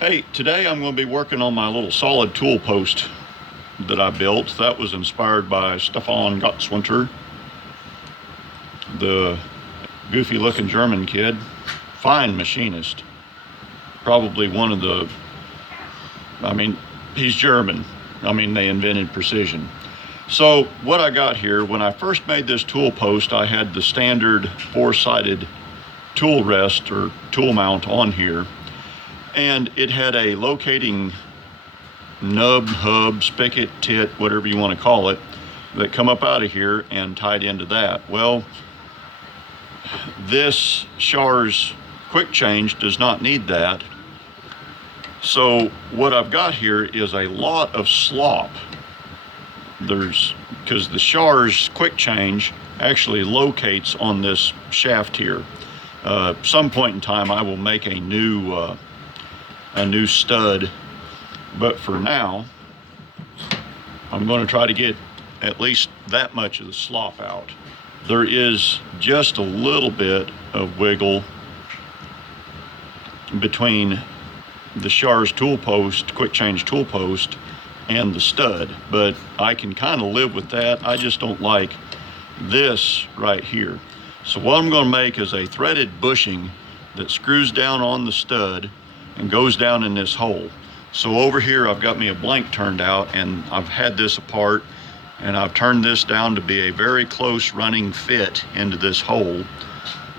Hey, today I'm going to be working on my little solid tool post that I built. That was inspired by Stefan Gottswinter, the goofy looking German kid. Fine machinist. Probably one of the, I mean, he's German. They invented precision. So what I got here, when I first made this tool post, I had the standard four-sided tool rest or tool mount on here, and it had a locating nub, hub, spigot, tit, whatever you want to call it, that come up out of here and tied into that. Well, this Schar's quick change does not need that. So what I've got here is a lot of slop. Because the Schar's quick change actually locates on this shaft here. Some point in time I will make a new stud, but for now I'm going to try to get at least that much of the slop out. There is just a little bit of wiggle between the Schar's tool post, quick change tool post, and the stud, but I can kind of live with that. I just don't like this right here. So what I'm going to make is a threaded bushing that screws down on the stud and goes down in this hole. So over here I've got me a blank turned out, and I've had this apart and I've turned this down to be a very close running fit into this hole.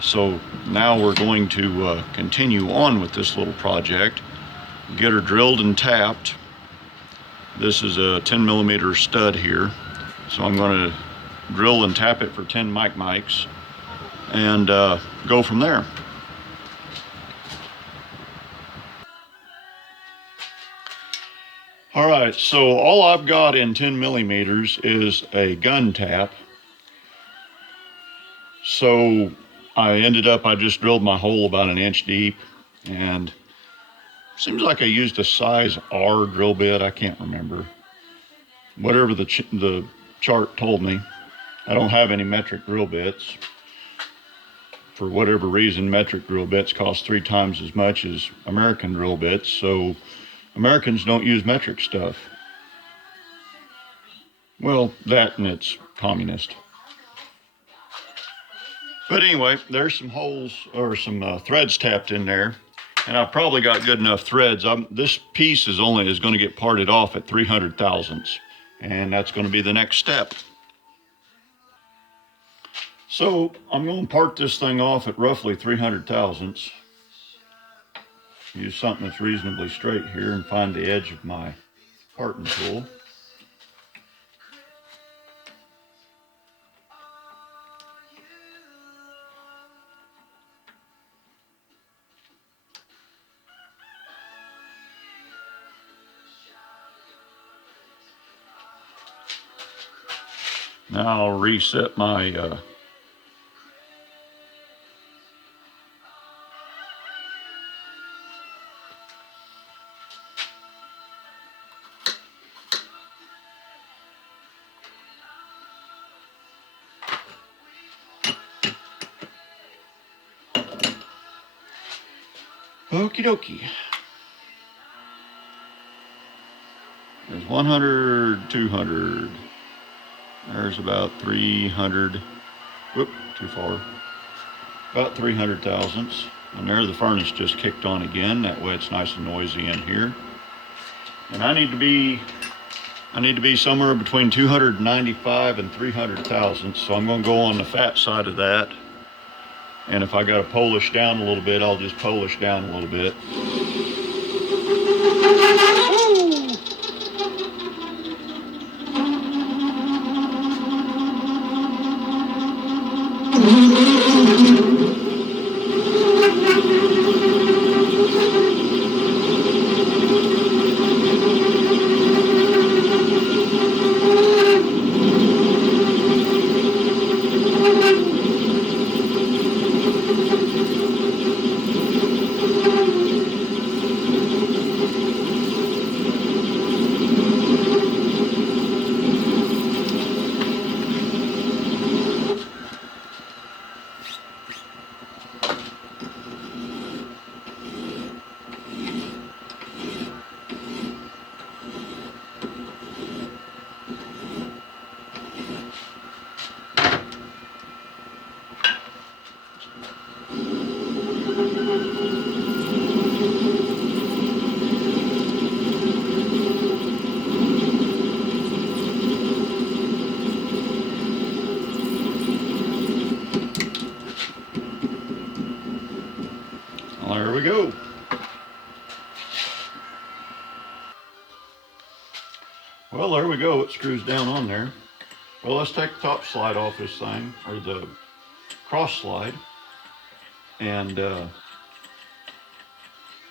So now we're going to continue on with this little project, get her drilled and tapped. This is a 10 millimeter stud here. So I'm going to drill and tap it for 10 mics and go from there. All right, so all I've got in 10 millimeters is a gun tap. So I just drilled my hole about an inch deep, and seems like I used a size R drill bit. I can't remember. Whatever the chart told me. I don't have any metric drill bits. For whatever reason, metric drill bits cost 3 times as much as American drill bits, so Americans don't use metric stuff. Well, that and it's communist. But anyway, there's some holes or some threads tapped in there, and I've probably got good enough threads. This piece is going to get parted off at 300 thousandths, and that's going to be the next step. So I'm going to part this thing off at roughly 300 thousandths. Use something that's reasonably straight here and find the edge of my parting tool. Now I'll reset my okie dokie. There's 100, 200. There's about 300. Whoop, too far. About 300 thousandths. And there the furnace just kicked on again. That way it's nice and noisy in here. And I need to be somewhere between 295 and 300 thousandths. So I'm going to go on the fat side of that. And if I got to polish down a little bit, I'll just polish down a little bit. Well, there we go. It screws down on there. Well, let's take the top slide off this thing, or the cross slide, and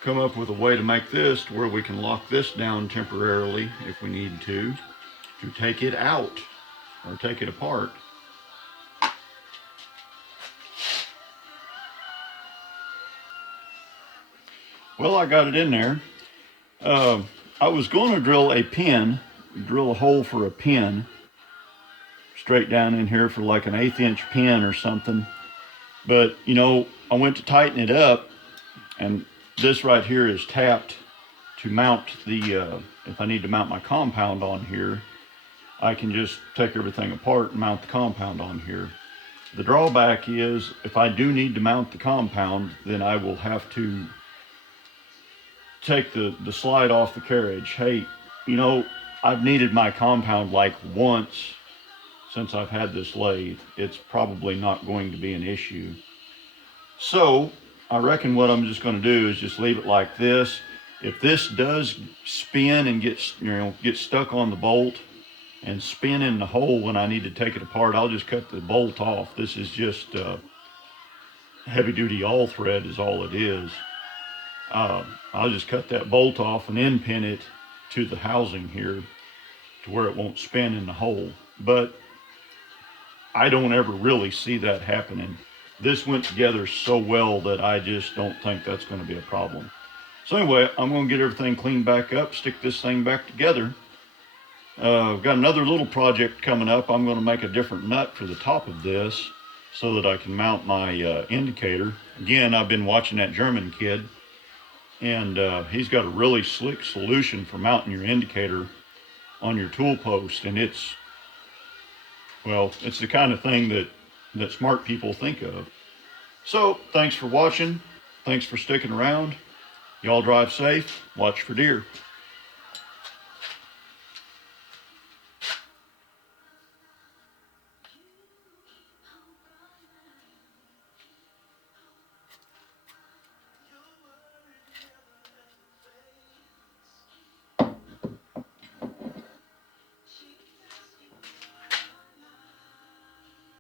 come up with a way to make this to where we can lock this down temporarily if we need to take it out or take it apart. Well, I got it in there. I was going to drill a hole for a pin straight down in here for like an 1/8 inch pin or something. But, you know, I went to tighten it up, and this right here is tapped to mount the, if I need to mount my compound on here, I can just take everything apart and mount the compound on here. The drawback is if I do need to mount the compound, then I will have to take the slide off the carriage. Hey, you know, I've needed my compound like once since I've had this lathe. It's probably not going to be an issue. So I reckon what I'm just going to do is just leave it like this. If this does spin and get stuck on the bolt and spin in the hole when I need to take it apart, I'll just cut the bolt off. This is just heavy duty all thread is all it is. I'll just cut that bolt off and then pin it to the housing here to where it won't spin in the hole. But I don't ever really see that happening. This went together so well that I just don't think that's going to be a problem. So anyway, I'm going to get everything cleaned back up, stick this thing back together. I've got another little project coming up. I'm going to make a different nut for the top of this so that I can mount my indicator. Again, I've been watching that German kid, and he's got a really slick solution for mounting your indicator on your tool post, and it's the kind of thing that smart people think of. So thanks for watching. Thanks for sticking around. Y'all drive safe. Watch for deer.